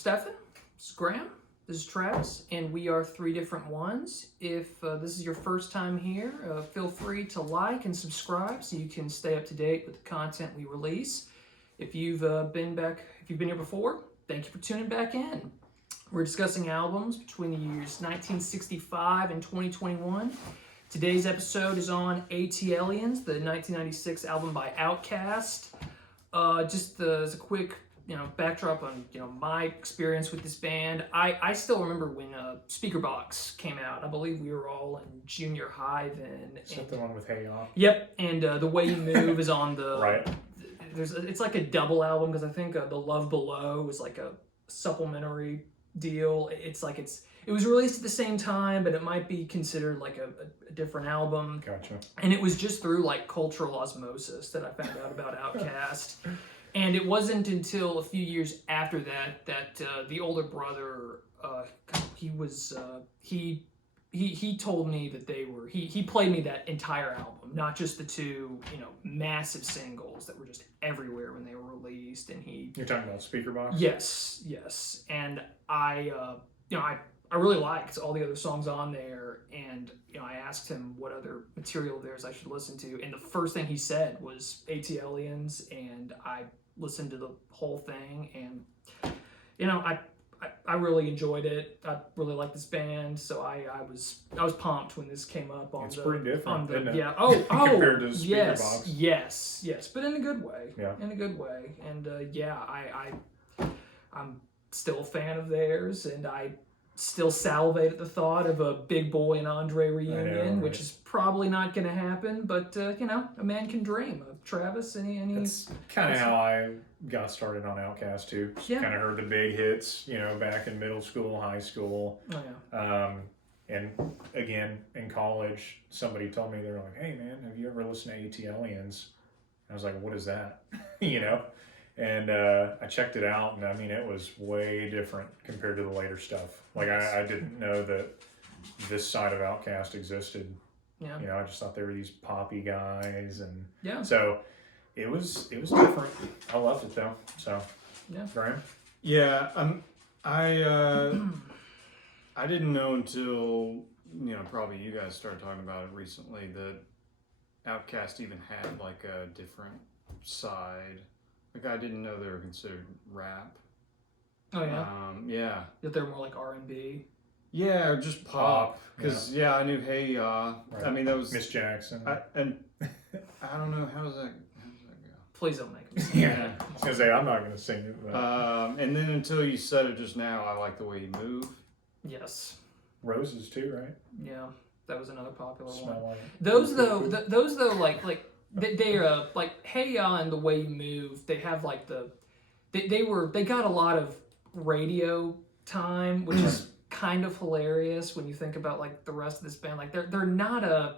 Stefan, this is Graham, this is Travis, and we are Three Different Ones. If this is your first time here, feel free to like and subscribe so you can stay up to date with the content we release. If you've been here before, thank you for tuning back in. We're discussing albums between the years 1965 and 2021. Today's episode is on ATLiens, the 1996 album by Outkast. Just as a quick backdrop on my experience with this band. I still remember when Speakerbox came out. I believe we were all in junior high then. Is that the one with Hey Ya? Yep, and The Way You Move is on the... Right. It's like a double album because I think The Love Below is like a supplementary deal. It was released at the same time, but it might be considered like a different album. Gotcha. And it was just through like cultural osmosis that I found out about Outkast. And it wasn't until a few years after that the older brother he told me that he played me that entire album, not just the two massive singles that were just everywhere when they were released. And You're talking about Speakerbox? Yes, and I really liked all the other songs on there, and I asked him what other material of theirs I should listen to, and the first thing he said was ATLiens, and I listened to the whole thing, and I really enjoyed it. I really like this band, so I was pumped when this came up on it's pretty different, isn't it? Yeah. Compared to Speakerbox. Yes, but in a good way. Yeah. In a good way, and I'm still a fan of theirs, and I still salivate at the thought of a Big Boy and Andre reunion, right? Which is probably not going to happen, but a man can dream. Travis, any? That's kind of how I got started on Outkast too. Yeah. Kind of heard the big hits, back in middle school, high school. Oh yeah. And again, in college, somebody told me, they were like, "Hey man, have you ever listened to ATLiens?" I was like, "What is that?" And I checked it out, and I mean, it was way different compared to the later stuff. Like, I didn't know that this side of Outkast existed. Yeah. I just thought they were these poppy guys, and so it was different. I loved it though. So yeah, Graham. Yeah, I didn't know until probably you guys started talking about it recently that Outkast even had like a different side. Like, I didn't know they were considered rap. Oh yeah. Yeah. That they're more like R&B. Yeah, or just pop. Because I knew Hey Ya. Right. I mean, that was Miss Jackson. I don't know how does that go. Please don't make me sing. Yeah. I was gonna say I'm not gonna sing it. But... and then until you said it just now, I like the way you move. Yes. Roses too, right? Yeah, that was another popular one. Smell like Those though, like they're like Hey Ya and The Way You Move. They have like they got a lot of radio time, which is kind of hilarious when you think about like the rest of this band. Like they're not a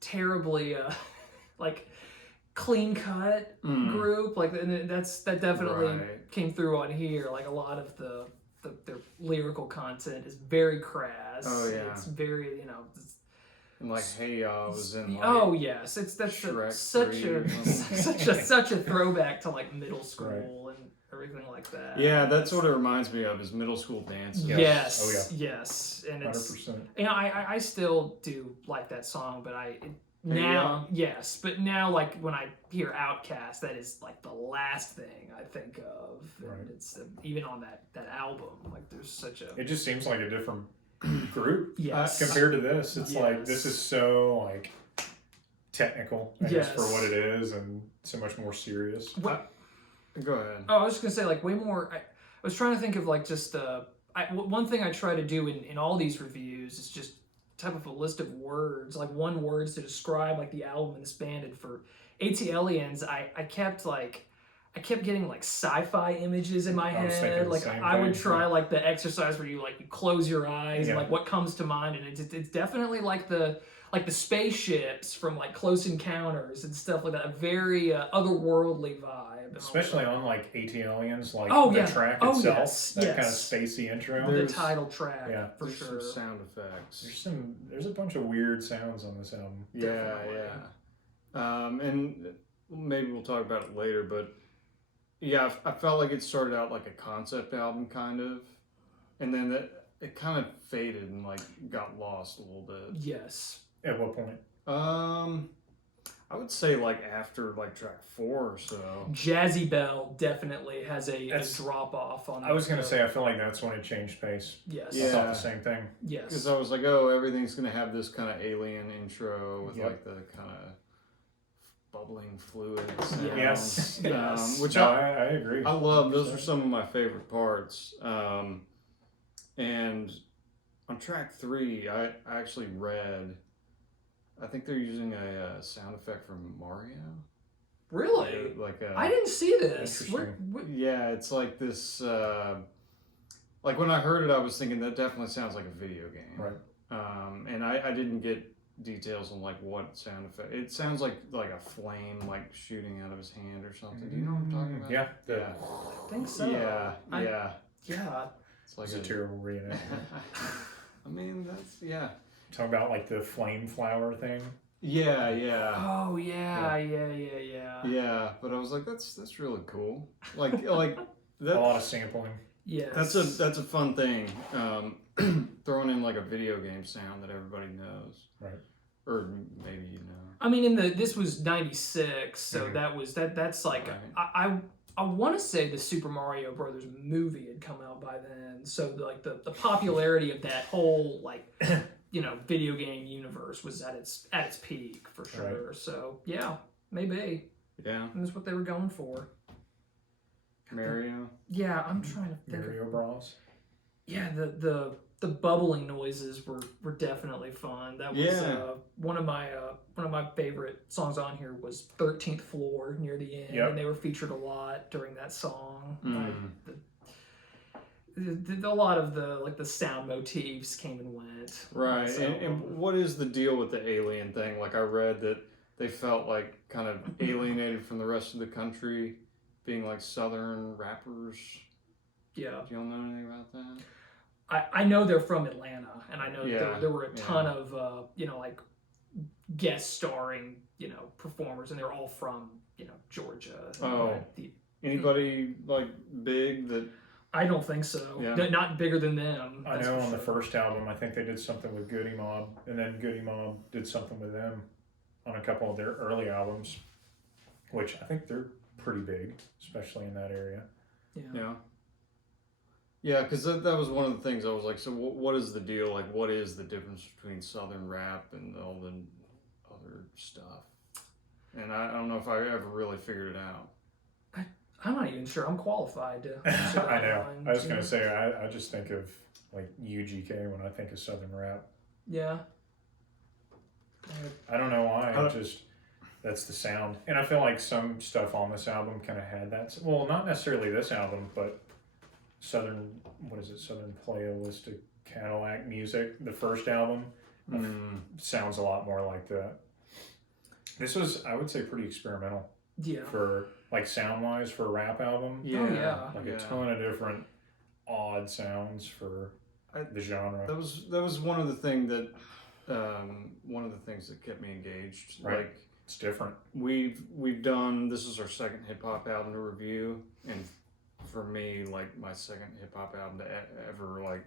terribly like clean cut group. Like that definitely came through on here. Like a lot of their lyrical content is very crass. Oh yeah, it's very and like Hey Ya was in like oh yes, that's Shrek such a throwback to like middle school and everything like that. Yeah, that's what it reminds me of is middle school dances. Yes. Oh yeah. Yes, and 100%. I still do like that song, but yes, but now like when I hear Outkast, that is like the last thing I think of. Right. And it's even on that album, like there's such a. It just seems like a different group. Yes. Compared to this, it's like this is so like technical, I guess, for what it is, and so much more serious. Go ahead. Oh, I was just gonna say like way more. I was trying to think of like just one thing I try to do in all these reviews is just type of a list of words, like one words to describe like the album and this band. And for ATLiens, I kept getting like sci-fi images in my head. Like I would try like the exercise where you close your eyes and like what comes to mind, and it's definitely like the spaceships from like Close Encounters and stuff like that. A very otherworldly vibe. Especially on like ATLiens, like the track itself, that kind of spacey intro. The title track, for sure. Some sound effects. There's a bunch of weird sounds on this album. Yeah. And maybe we'll talk about it later, but yeah, I felt like it started out like a concept album kind of, and then it kind of faded and like got lost a little bit. Yes. At what point? I would say like after like track 4 or so. Jazzy Bell definitely has a That's- drop off on. I was gonna say I feel like that's when it changed pace. Yes. I thought Yeah. the same thing. Because Yes. I was like, oh, everything's gonna have this kind of alien intro with Yep. like the kind of bubbling fluids. Yes. Yes. Which No, I I agree. love. Those are some of my favorite parts. And on track 3, I actually read. I think they're using a sound effect from Mario. Really? Like a, I didn't see this. Interesting. Yeah, it's like this. Like when I heard it, I was thinking that definitely sounds like a video game. Right. And I didn't get details on like what sound effect. It sounds like a flame like shooting out of his hand or something. Do you know what I'm talking about? Yeah. Yeah. I think so. Yeah. I- Yeah. Yeah. It's like It's a terrible reenactment. I mean, that's yeah. Talk about like the flame flower thing. Yeah. Yeah. Oh yeah. Yeah. But I was like, that's really cool. Like A that. lot of sampling. Yes. That's a fun thing. Throwing in like a video game sound that everybody knows. Right. Or maybe you know. I mean, this was '96, so Mhm. that's like Right. I want to say the Super Mario Brothers movie had come out by then, so like the popularity of that whole like video game universe was at its peak for sure. Right. So yeah, maybe Yeah. that's what they were going for. Mario. Yeah, I'm trying to think. Mario Bros. Yeah, the bubbling noises were definitely fun. That was Yeah. one of my favorite songs on here was 13th Floor near the end, Yep. and they were featured a lot during that song. Mm. A lot of the sound motifs came and went. Right. So, And what is the deal with the alien thing? Like I read that they felt like kind of alienated from the rest of the country, being like Southern rappers. yeah, Do y'all know anything about that? I know they're from Atlanta, and I know Yeah, there were a ton of like guest starring performers, and they're all from Georgia. Oh. Anybody like big that? I don't think so. Yeah. Not bigger than them. I that's know for on the sure. first album, I think they did something with Goody Mob, and then Goody Mob did something with them on a couple of their early albums, which I think they're pretty big, especially in that area. Yeah. Yeah. Yeah, because that was one of the things I was like, so what is the deal? Like, what is the difference between Southern rap and all the other stuff? And I don't know if I ever really figured it out. I'm not even sure I'm qualified to. answer I that know. one, I was too. gonna say I just think of like UGK when I think of Southern rap. Yeah. I don't know why. That's the sound, and I feel like some stuff on this album kind of had that. Well, not necessarily this album, but Southern. What is it? Southern Playalistic Cadillac Music. The first album sounds a lot more like that. This was, I would say, pretty experimental Yeah. for like sound wise for a rap album. Yeah. Oh, yeah. Like a ton of different odd sounds for the genre. That was one of the things that kept me engaged. Right. Like It's different. we've done, this is our second hip hop album to review, and for me, like my second hip hop album to ever like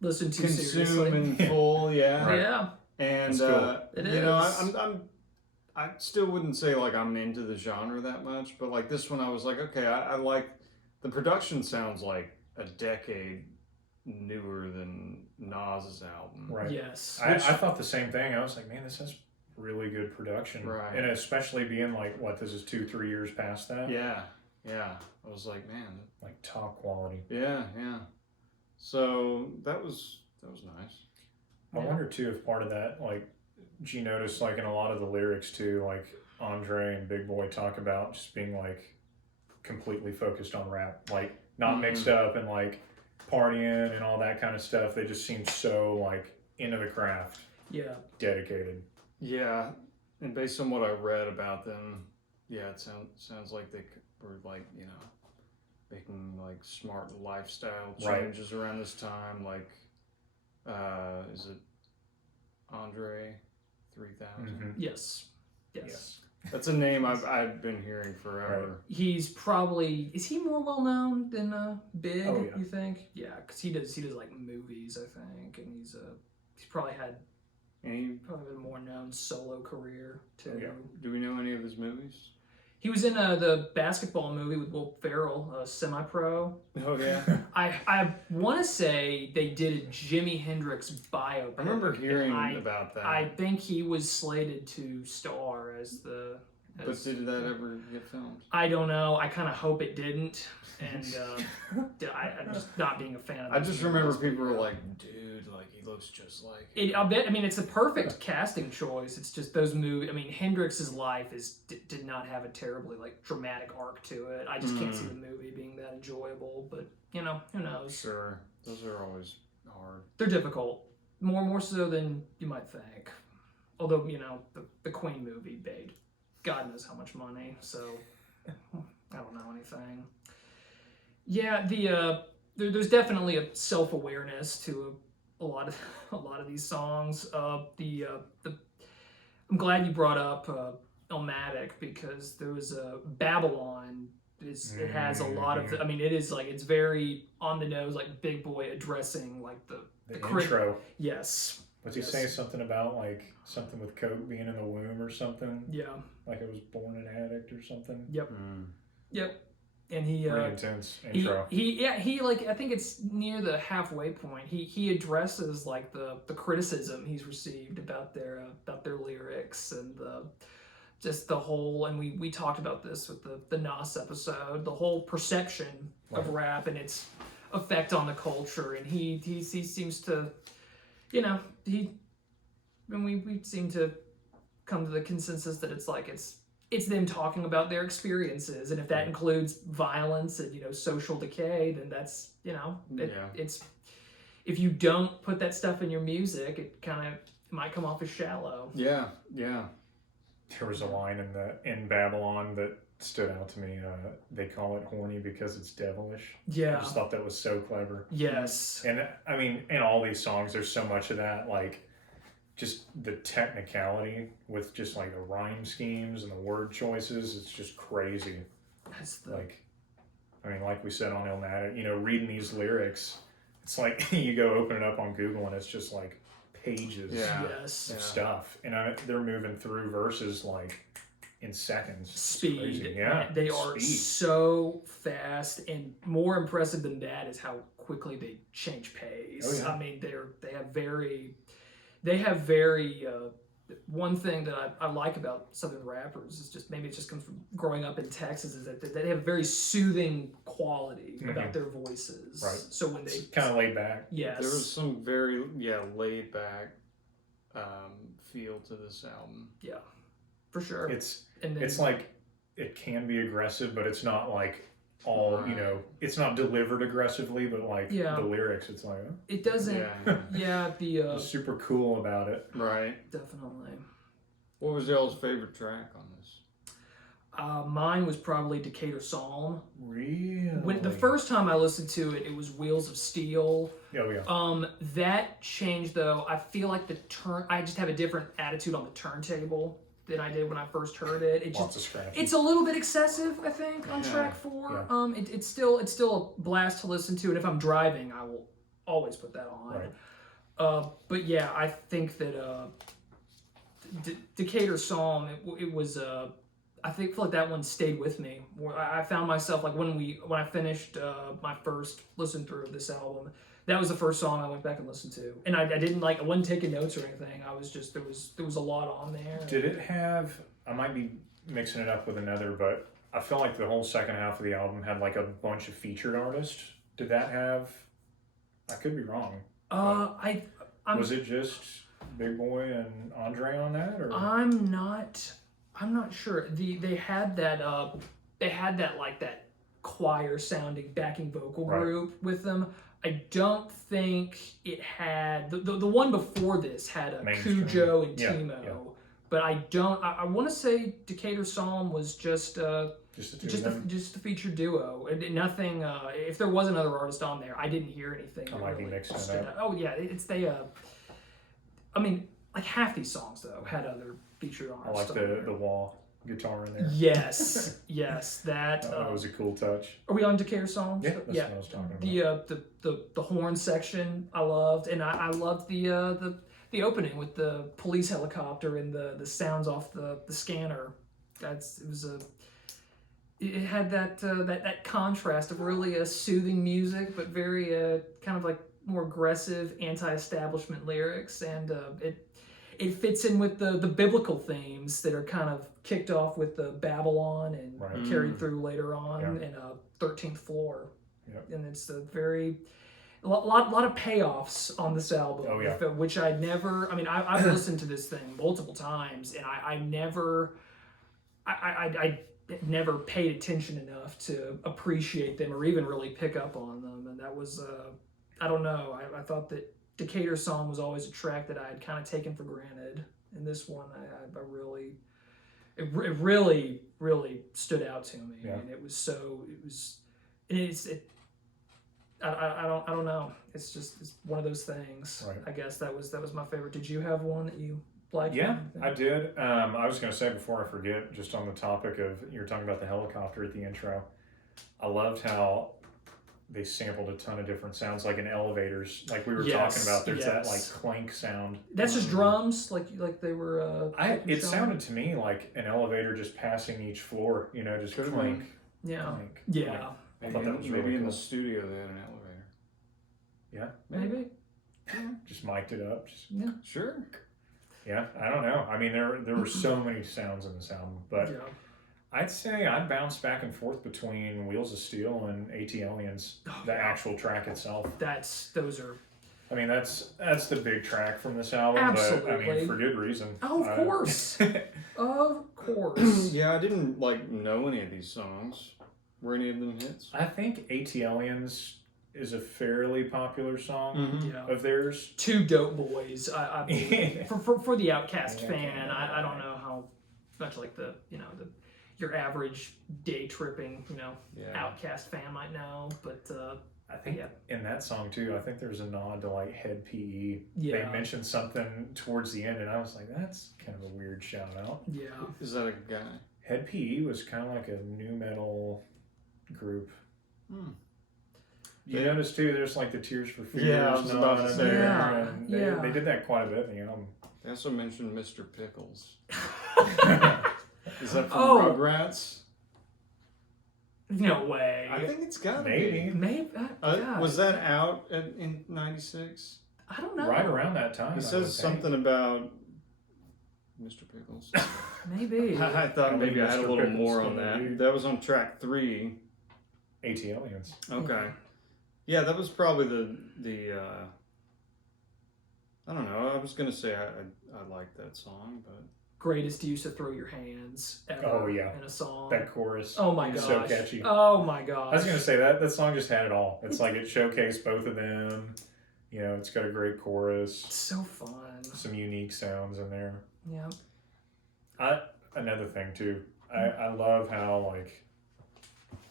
Listen to consume seriously. in full. Yeah. Right. Yeah. And That's cool. It you know, is. I still wouldn't say like I'm into the genre that much, but like this one, I was like, okay, I like the production. Sounds like a decade newer than Nas's album. Right. Yes. I thought the same thing. I was like, man, this has really good production. Right. And especially being like, what, this is 2-3 years past that? Yeah, yeah. I was like, man, Like top quality. yeah. So that was nice. I wonder too if part of that, like, do you notice like in a lot of the lyrics too, like Andre and Big Boy talk about just being like completely focused on rap, like not mixed up and like partying and all that kind of stuff. They just seem so like into the craft, Yeah. dedicated. Yeah, and based on what I read about them, yeah, it sounds like they were like, you know, making like smart lifestyle changes around this time. Like, is it Andre 3000? Mhm. Yes. Yes. That's a name I've been hearing forever. He's probably, is he more well known than Big? Oh, yeah. You think? Yeah, because he does like movies, I think, and he's probably had probably a more known solo career too. Oh, yeah. Do we know any of his movies? He was in the basketball movie with Will Ferrell, Semi-Pro. Oh yeah. I want to say they did a Jimi Hendrix biopic. I remember hearing about that. I think he was slated to star as the. But did that ever get filmed? I don't know. I kind of hope it didn't, and I'm just not being a fan of. I just remember people were like, "Dude, like he looks just like." I'll bet. I mean, it's a perfect casting choice. It's just those movies. I mean, Hendrix's life did not have a terribly like dramatic arc to it. I just can't see the movie being that enjoyable. But who knows? Sure, those are always hard. They're difficult, more so than you might think. Although the Queen movie made God knows how much money, so I don't know anything. Yeah, there's definitely a self-awareness to a lot of these songs. I'm glad you brought up Illmatic, because there was a Babylon. It has a lot of. I mean, it is like, it's very on the nose, like Big Boy addressing like the intro. Yes. Was he saying something about like something with coke being in the womb or something? Yeah. Like it was born an addict or something? Yep. Yep. And he pretty intense intro. He like, I think it's near the halfway point. He addresses like the criticism he's received about their lyrics and just the whole, and we talked about this with the Nas episode, the whole perception of rap and its effect on the culture, and he seems to, we seem to come to the consensus that it's like it's them talking about their experiences, and if that includes violence and social decay, then that's it's, if you don't put that stuff in your music, it might come off as shallow. Yeah. There was a line in Babylon that stood out to me. They call it horny because it's devilish. Yeah. I just thought that was so clever. Yes. And I mean, in all these songs, there's so much of that, like just the technicality with just like the rhyme schemes and the word choices. It's just crazy. Like, I mean, like we said on Illmatic, reading these lyrics, it's like you go open it up on Google and it's just like pages of stuff. And they're moving through verses like in seconds. Speed. Yeah. They are so fast, and more impressive than that is how quickly they change pace. Oh, yeah. I mean, they have very one thing that I like about Southern rappers is just, maybe it just comes from growing up in Texas, is that they have a very soothing quality about their voices. Right. So when they kind of laid back. Yes. There was some very laid back feel to this album. Yeah, for sure. It's like, it can be aggressive, but it's not like all, it's not delivered aggressively, but like the lyrics, it's like, it doesn't, it's super cool about it. Right. Definitely. What was y'all's favorite track on this? Mine was probably Decatur Psalm. Really? When the first time I listened to it, it was Wheels of Steel. Oh yeah. That changed though. I feel like I just have a different attitude on the turntable than I did when I first heard it. Lots of scratching. It's a little bit excessive, I think, on track 4. Yeah. It's still a blast to listen to, and if I'm driving, I will always put that on. Right. But yeah, I think that Decatur Psalm, it was I feel like that one stayed with me. Where I found myself, like when I finished my first listen through of this album, that was the first song I went back and listened to, and I didn't I wasn't taking notes or anything. I was just, there was a lot on there. Did it have? I might be mixing it up with another, but I feel like the whole second half of the album had like a bunch of featured artists. Did that have? I could be wrong. Was it just Big Boy and Andre on that, or? I'm not sure. They had that like that choir sounding backing vocal group with them. I don't think it had the one before this had a Cujo and Timo, but I want to say Decatur Psalm was just a featured duo, and nothing. If there was another artist on there, I didn't hear anything. I might be mixing it up. Oh yeah, I mean, like half these songs though had other featured artists. I like the Wall. guitar in there. Yes, yes, that. That was a cool touch. Are we on Decatur songs? Yeah, that's what I was talking about. The horn section I loved, and I loved the opening with the police helicopter and the sounds off the scanner. It had that contrast of really soothing music, but very kind of like more aggressive anti-establishment lyrics, and it fits in with the biblical themes that are kind of kicked off with the Babylon and carried through later on in 13th Floor. Yep. And it's a lot of payoffs on this album, which I never. I mean, I've listened to this thing multiple times, and I never paid attention enough to appreciate them or even really pick up on them. And that was I don't know. I thought that Decatur song was always a track that I had kind of taken for granted, and this one I really, it really stood out to me, and I don't know. It's one of those things. Right. I guess that was my favorite. Did you have one that you liked? Yeah, I did. I was going to say before I forget, just on the topic of you were talking about the helicopter at the intro. I loved how they sampled a ton of different sounds, like in elevators, like we were talking about. There's that like clank sound. That's just drums, like they were. It sounded to me like an elevator just passing each floor. Just clank. Yeah. Clank. Yeah. I thought that was maybe really in cool. the studio they had an elevator. Yeah. Maybe. Just mic'd it up. Yeah. Sure. Yeah, I don't know. I mean, there were so many sounds in this album, but I'd say I'd bounce back and forth between Wheels of Steel and ATLiens, the actual track itself. Those are. I mean, that's the big track from this album, Absolutely. but I mean, for good reason. Oh, of course. Of course. Yeah, I didn't know any of these songs. Were any of them hits? I think ATLiens is a fairly popular song of theirs. Two Dope Boys, I believe. for the Outkast fan, I don't know how much like your average day tripping, Outkast fan might know, but I think in that song too, I think there's a nod to like Head PE. Yeah. They mentioned something towards the end, and I was like, that's kind of a weird shout out. Yeah. Is that a guy? Head PE was kind of like a new metal group. You notice too, there's like the Tears for Fears. Yeah, I was about to say. They did that quite a bit in the album. They also mentioned Mr. Pickles. Is that from Rugrats? No way. I think it's got to Maybe. be. Maybe. Was that out in '96? I don't know. Right around that time. He says something about Mr. Pickles. Maybe. I thought maybe I had a little Pickles more on that. That was on track 3. ATLiens. Okay. Yeah, that was probably the I don't know. I was gonna say I liked that song, but Greatest use of Throw Your Hands ever in a song. That chorus. Oh my gosh. So catchy. Oh my gosh. I was gonna say that song just had it all. It's like it showcased both of them. It's got a great chorus. It's so fun. Some unique sounds in there. Yeah. Another thing too. I love how like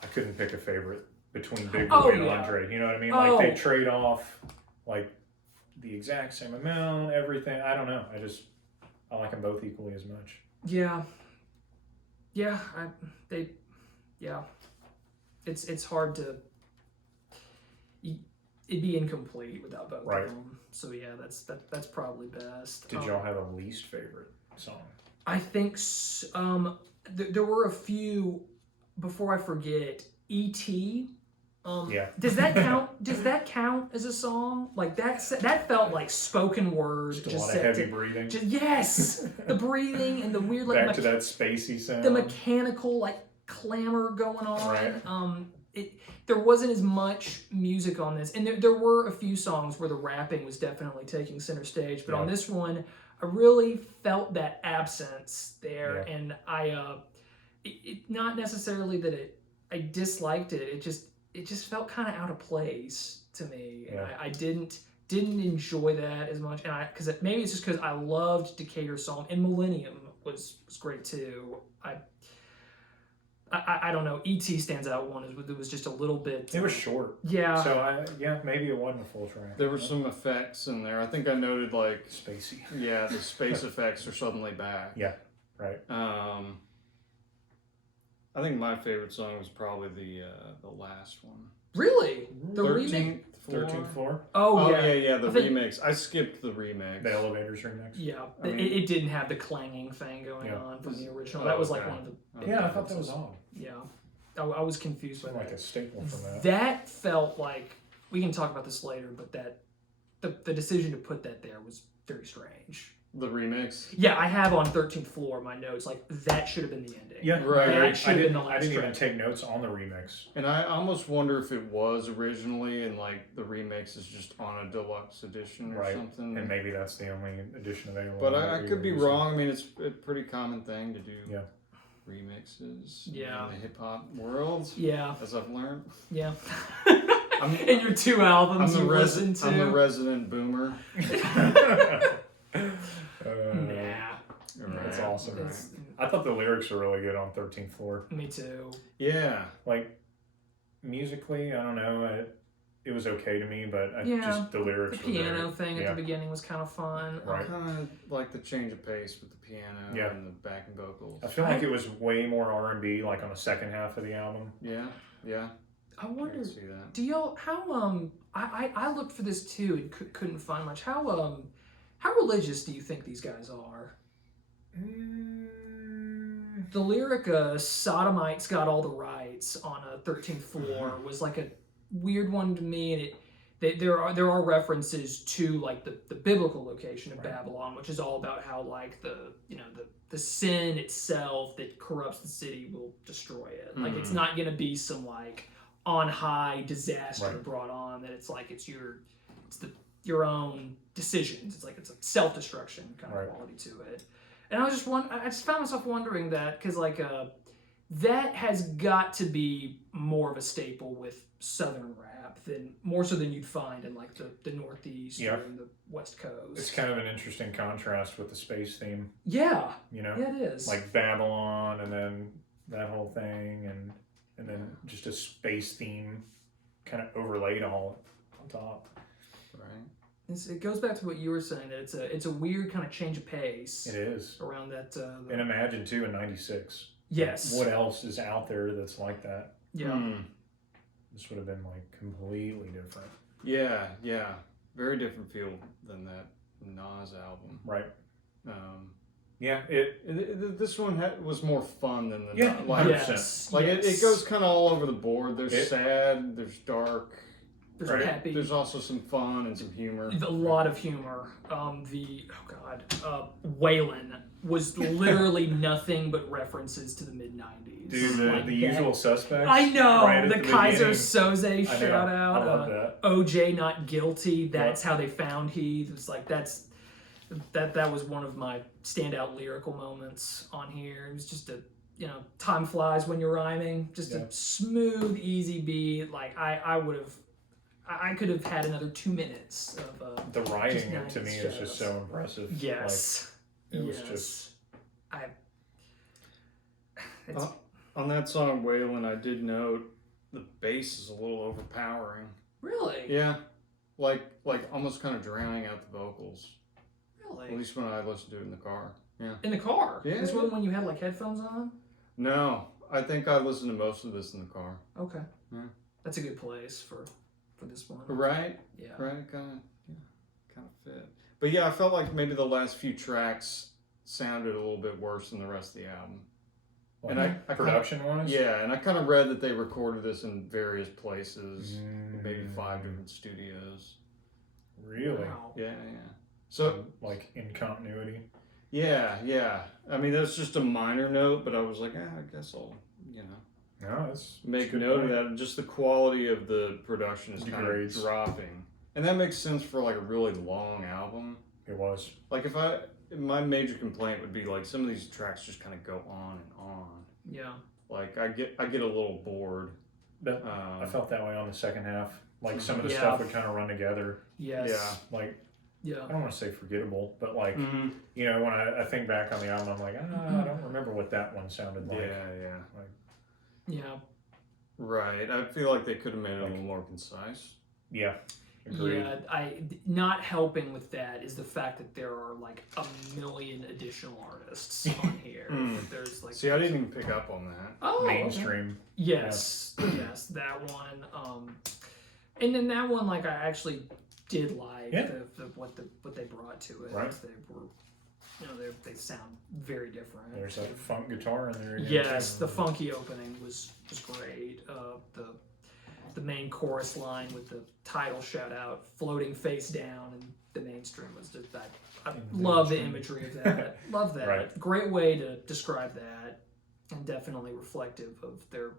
I couldn't pick a favorite between Big Boy and Andre. You know what I mean? Like they trade off like the exact same amount, everything. I don't know. I like them both equally as much. Yeah. Yeah. It's hard to. It'd be incomplete without both of them. So yeah, that's probably best. Did y'all have a least favorite song? I think there were a few. Before I forget, E.T. Does that count? Does that count as a song? Like that felt like spoken word. Just a lot of heavy breathing. Yes, the breathing and the weird like back to that spacey sound. The mechanical like clamor going on. Right. There wasn't as much music on this, and there were a few songs where the rapping was definitely taking center stage. But on this one, I really felt that absence there, and not necessarily that I disliked it. It just felt kind of out of place to me, and I didn't enjoy that as much. And because maybe it's just because I loved Decatur song, and Millennium was great too. I don't know. E.T. stands out one. It was just a little bit. It was short. Yeah. So maybe it wasn't a full track. There were some effects in there. I think I noted like spacey. Yeah, the space effects are suddenly back. Yeah. Right. I think my favorite song was probably the last one. Really? The remake? 13th floor. Oh, yeah. yeah, the I think- remix. I skipped the remix. The Elevators remix. Yeah, I mean- it didn't have the clanging thing going Yeah. on from the original. Oh, That was like okay. one of the. Okay. Yeah, I thought that was odd. Yeah, I was confused by Like that. a staple from that. That felt like we can talk about this later, but that the decision to put that there was very strange. The remix. Yeah, I have on 13th floor my notes like that should have been the ending. Yeah, Right. That should I have been didn't, the I last didn't even track. take notes on the remix. And I almost wonder if it was originally, and like the remix is just on a deluxe edition or Right. something. And maybe that's the only edition available. But that I we could were be using. wrong. I mean, it's a pretty common thing to do. Yeah. Remixes. Yeah. In the hip hop world, Yeah, as I've learned. yeah. I'm- In your two albums you listened to. I'm the resident boomer. Nah. That's Right. awesome. It's- I thought the lyrics were really good on 13th floor. Me too. Yeah. Like, musically, I don't know. It was okay to me, but Yeah, just the The lyrics were piano very, thing yeah. at the beginning was kind of fun. I Right. kind of like the change of pace with the piano Yeah. and the backing vocals. I feel like it was way more R&B, like on the second half of the album. Yeah. I I wonder, can see that. do y'all how I looked for this too and couldn't find much. How religious do you think these guys are? The lyric "Sodomites got all the rights" on a 13th floor was like a weird one to me, and there are references to like the biblical location of Right. Babylon, which is all about how like the sin itself that corrupts the city will destroy it. Like it's Mhm. not gonna be some like on high disaster Right. brought on, that it's like it's your own decisions. It's like it's a self destruction kind Right. of quality to it. And I just found myself wondering that because like that has got to be more of a staple with Southern rap than more so than you'd find in like the Northeast Yeah. or in the West Coast. It's kind of an interesting contrast with the space theme, Yeah, you know? yeah, it is. Like Babylon and then that whole thing and then just a space theme kind of overlaid all on top. Right. it goes back to what you were saying, that it's a weird kind of change of pace It is. around that. And imagine too in '96. Yes. What else is out there that's like that? Yeah. Hmm. This would have been like completely different. Yeah. Very different feel than that Nas album. Right. Um, Yeah, this one was more fun than the Yeah, like, 100%. Yes. like yes. it goes kind of all over the board. There's It- sad, there's dark, There's right. happy. there's also some fun and some humor. A lot of humor. Waylon was literally nothing but references to the mid '90s. dude, the Like that- Usual Suspects. I know right at the Kaiser beginning. Soze I know, shout out. I love that. OJ not guilty. That's how they found Heath. It's like that was one of my standout lyrical moments on here. It was just time flies when you're rhyming. Just Yeah. a smooth, easy beat. Like I could have had another 2 minutes of The writing Just to me 90s is just so impressive. yes. Like, it was yes. just It's, On that song, Waylon, I did note the bass is a little overpowering. really? Yeah, like almost kind of drowning out the vocals. At Really? least when I listened to it in the car. Yeah. In the car? Yeah. This wasn't when you had like headphones on? No, I think I listened to most of this in the car. Okay. Yeah. That's a good place for this one. Right. Yeah. Right. Kind of fit. But yeah, I felt like maybe the last few tracks sounded a little bit worse than the rest of the album. like, And I production wise. Yeah, and I kind of read that they recorded this in various places, Mm. maybe 5 different studios. Really. Wow. Yeah. So like in continuity. yeah. I mean, that's just a minor note, but I was like, I guess I'll, No, it's make good note point. of that. And just the quality of the production is kind of Degrades. dropping, and that makes sense for like a really long album. It was. Like my major complaint would be like some of these tracks just kind of go on and on. Yeah. Like I get a little bored. But I felt that way on the second half. Like some of the Yeah. stuff would kind of run together. Yes. Like Yeah. I don't want to say forgettable, but like Mm-hmm. when I think back on the album, I'm like, I don't remember what that one sounded like. Yeah. Yeah. Right. I feel like they could have made it a little more concise. Yeah. Agreed. Yeah, not helping with that is the fact that there are like a million additional artists on here. There's like See, I didn't even pick up on that. oh okay. Mainstream. Yes, yes, that one. And then that one, like I actually did like Yeah. what they brought to it. Right. They were, they sound very different. There's that funk guitar in there. Again, Yes, too. the funky opening was great. The main chorus line with the title shout out, floating face down, and the mainstream was just that. I love the imagery of that. Love that. Right. Great way to describe that, and definitely reflective of their,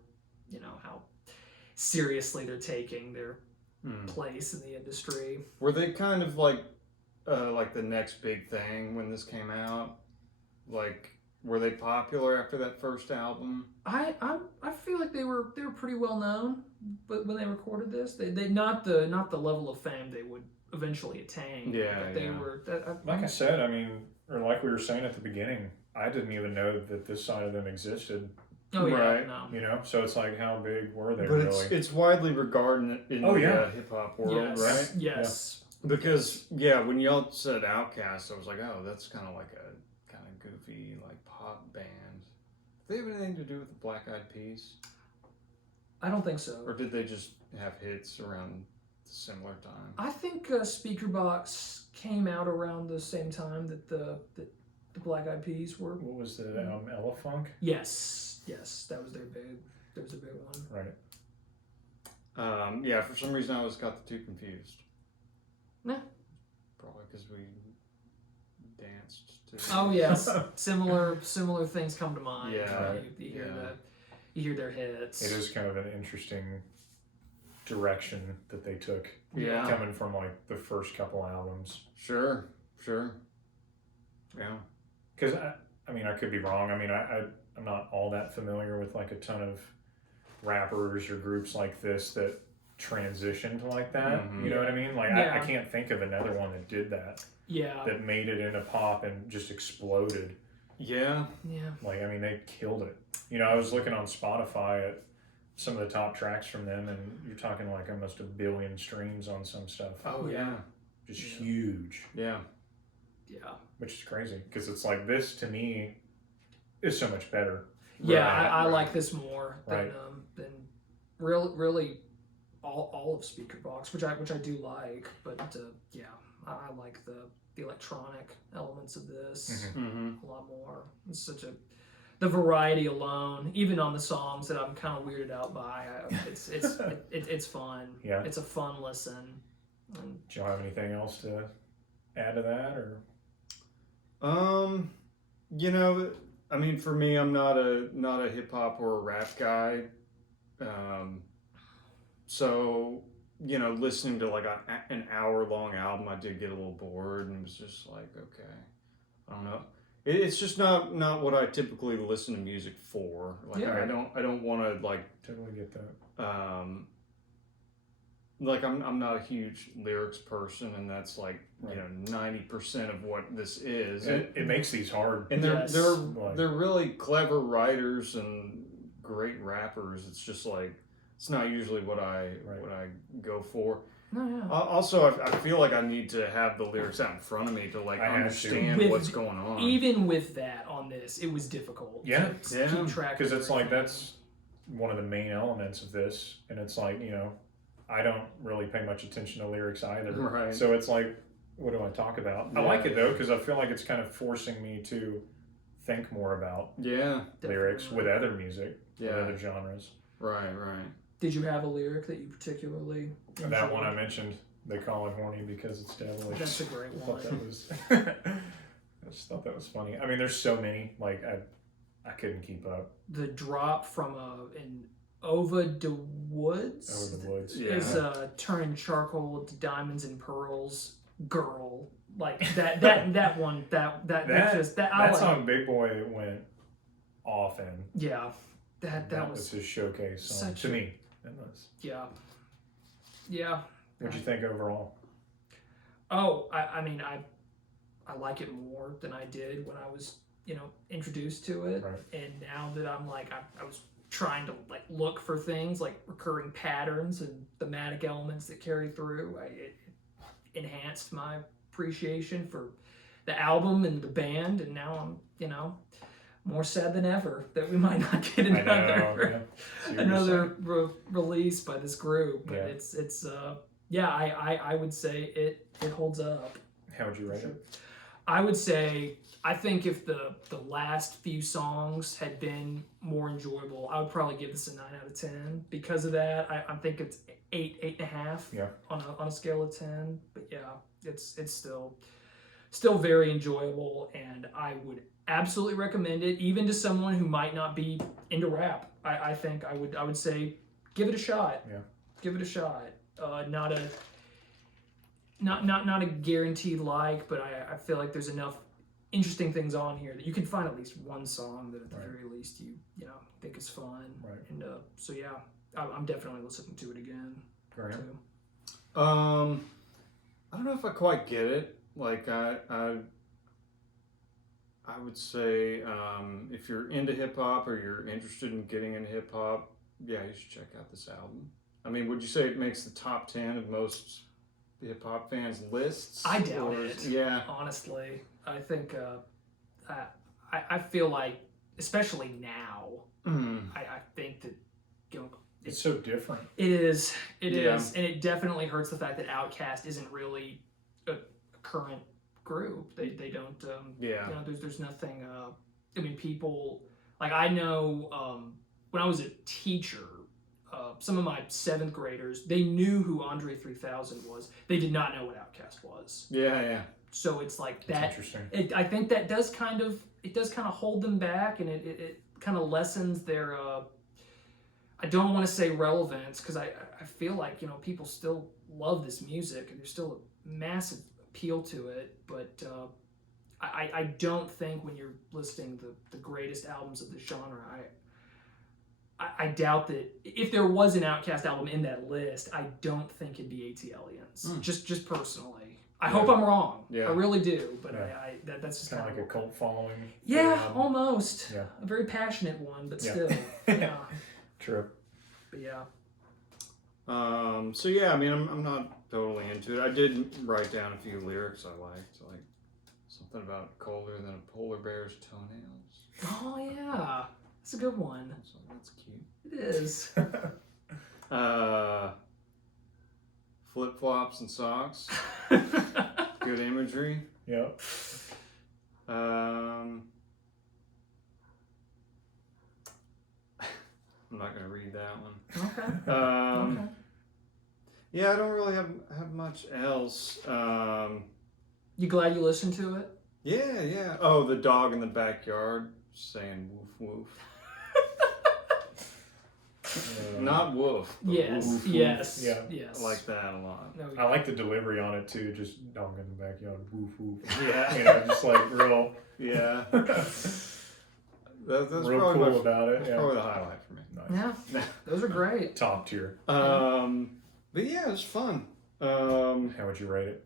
how seriously they're taking their place in the industry. Were they kind of like the next big thing when this came out? Like, were they popular after that first album? I feel like they were pretty well known, but when they recorded this, they not the level of fame they would eventually attain. Yeah, but they yeah. were. Like I said, I mean, or like we were saying at the beginning, I didn't even know that this side of them existed. Oh yeah, Right. no. So it's like, how big were they But really? it's widely regarded in Oh, the yeah. hip hop world, Yes, right? yes. Because when y'all said Outkast, I was like, oh, that's kind of like a kind of goofy like pop band. Do they have anything to do with the Black Eyed Peas, I don't think so. or did they just have hits around a similar time? I think Speaker Box came out around the same time that the Black Eyed Peas were. What was the album, Ella Funk? Yes, that was their big one. Right. For some reason I always got the two confused. Nah. Probably because we danced to. Oh yes, similar things come to mind. Yeah, when you hear their hits. It is kind of an interesting direction that they took. Yeah. Coming from like the first couple albums. Sure. Yeah. Because I mean, I could be wrong. I mean, I'm not all that familiar with like a ton of rappers or groups like this that transitioned like that. Mhm. You know what I mean? Like Yeah. I can't think of another one that did that. Yeah. That made it into pop and just exploded. Yeah. Yeah. Like, I mean, they killed it. I was looking on Spotify at some of the top tracks from them, and you're talking like almost 1 billion streams on some stuff. Oh yeah. Just Yeah. huge. Yeah. Yeah. Which is crazy because it's like this to me is so much better. Yeah, Right, I right. like this more than really all of Speaker Box, which I do like, but I like the electronic elements of this Mm-hmm. a lot more. It's the variety alone, even on the songs that I'm kind of weirded out by. It's fun. Yeah. It's a fun listen. And Do you have anything else to add to that, or? I mean, for me, I'm not a hip hop or a rap guy. So, listening to like an hour long album, I did get a little bored and was just like, okay, I don't know. It's just not what I typically listen to music for. Like, Yeah. I don't want to like, Totally get that. like I'm not a huge lyrics person, and that's like Right. 90% of what this is. It makes these hard. And Yes. they're really clever writers and great rappers. It's just like it's not usually what I go for. no, yeah. Also, I feel like I need to have the lyrics out in front of me to like I have to. understand With- what's going on. Even with that on this, it was difficult. Yeah. to Yeah. keep track. Because of it's like everything. that's one of the main elements of this, and it's like I don't really pay much attention to lyrics either. Right. So it's like, what do I talk about? I Yeah. like it though because I feel like it's kind of forcing me to think more about Yeah, lyrics Definitely. with other music, with Yeah. other genres. right. Did you have a lyric that you particularly enjoyed? That one I mentioned, they call it horny because it's devilish. That's a great I one. thought that was. I just thought that was funny. I mean, there's so many. Like I couldn't keep up. The drop from an Over the Woods Over the woods. Yeah. is turning charcoal to diamonds and pearls, girl. Like that one that That song, Big Boy, went off in. Yeah, that was was his showcase song such to a- me. That was. yeah. What'd you think overall? Oh, I mean I like it more than I did when I was introduced to it, Right. and now that I'm like I was trying to like look for things like recurring patterns and thematic elements that carry through. It enhanced my appreciation for the album and the band, and now I'm, more sad than ever that we might not get another release by this group. But I would say it holds up. How would you rate it? I would say, I think if the last few songs had been more enjoyable, I would probably give this a 9 out of 10. Because of that, I think it's 8.5 on a scale of 10. But yeah, it's still very enjoyable, and I would absolutely recommend it, even to someone who might not be into rap. I think I would say give it a shot. Yeah. Give it a shot. Not a guaranteed like, but I feel like there's enough interesting things on here that you can find at least one song that at the very least you think is fun. Right. And so yeah, I'm definitely listening to it again. Right. Too. I don't know if I quite get it. Like I would say if you're into hip hop or you're interested in getting into hip hop, yeah, you should check out this album. I mean, would you say it makes the top 10 of most hip hop fans' lists? I doubt it. Yeah. Honestly, I think I feel like, especially now, I think that it's so different. It is, and it definitely hurts the fact that Outkast isn't really a current group. They don't. There's nothing. I mean, people like I know when I was a teacher. Some of my 7th graders, they knew who Andre 3000 was. They did not know what Outkast was. Yeah. So it's like that. That's interesting. I think that does kind of hold them back, and it kind of lessens their. I don't want to say relevance, because I feel like people still love this music and there's still a massive appeal to it, but I don't think when you're listing the greatest albums of the genre, I doubt that if there was an Outkast album in that list, I don't think it'd be ATLiens. Just personally, I hope I'm wrong. Yeah. I really do, but that's just kind of like a cult following. Yeah, almost. Yeah. A very passionate one, but Yeah. still. Yeah. True. But yeah. So yeah, I mean, I'm not totally into it. I did write down a few lyrics I liked, like something about colder than a polar bear's toenails. Oh yeah, that's a good one. So that's cute. It is. Flip flops and socks. Good imagery. Yep. I'm not gonna read that one. Okay. Okay. Yeah, I don't really have much else. You glad you listened to it? Yeah. Oh, the dog in the backyard saying woof woof. Not woof. But Yes. woof, woof. Yes. Yeah. Yes. I like that a lot. No, I like the delivery on it too. Just dog in the backyard, woof woof. Yeah. Just like real. Yeah. That's real probably cool about it. Yeah. Probably the highlight for me. Nice. Yeah. Those are great. Top tier. But yeah, it was fun. How would you rate it?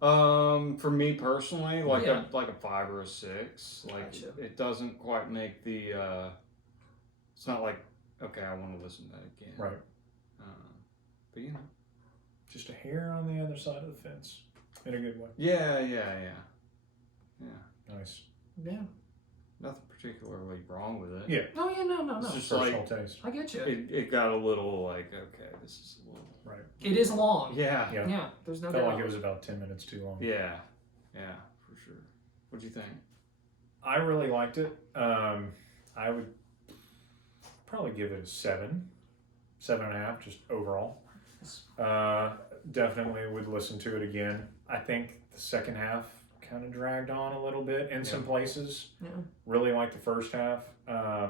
For me personally, like Yeah. a 5 or a 6. Like Gotcha. it doesn't quite make the. It's not like, okay, I want to listen to that again. Right. But Just a hair on the other side of the fence, in a good way. Yeah. Nice. Yeah. Nothing particularly wrong with it. Yeah. Oh yeah. No. It's just Personal like taste. I get you. it got a little like, okay, this is a little. Right. It is long. Yeah. Yeah. There's no Felt doubt. like it was about 10 minutes too long. Yeah, for sure. What'd you think? I really liked it. I would probably give it a 7, 7.5, just overall. Definitely would listen to it again. I think the second half kind of dragged on a little bit in some places. Yeah. Really like the first half. I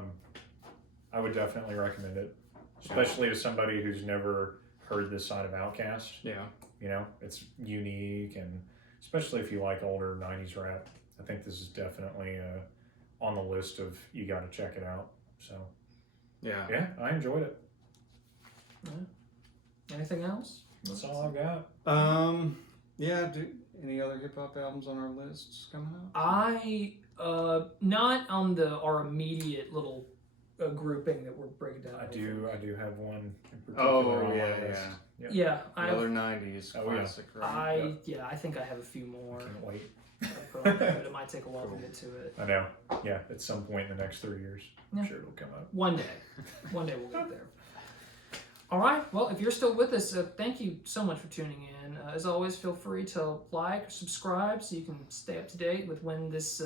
would definitely recommend it, especially to somebody who's never heard this side of Outkast. Yeah. It's unique, and especially if you like older 90s rap, I think this is definitely on the list of you got to check it out. So, Yeah. I enjoyed it. Yeah. Anything else? That's all I've got. Yeah, any other hip hop albums on our lists coming up? I not on our immediate little a grouping that we're breaking down. I do have one in particular Oh, on my yeah, list. yeah. Yep. Yeah, Another 90s Oh, yeah. classic, right? I think I have a few more. Can't wait. But it might take a while Cool. to get to it. I know. Yeah, at some point in the next 3 years, Yeah. I'm sure it'll come up. One day we'll get there. All right. Well, if you're still with us, thank you so much for tuning in. As always, feel free to like, subscribe, so you can stay up to date with when this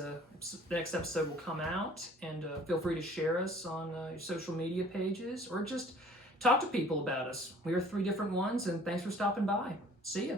next episode will come out. And feel free to share us on your social media pages, or just talk to people about us. We are 3 different ones, and thanks for stopping by. See ya.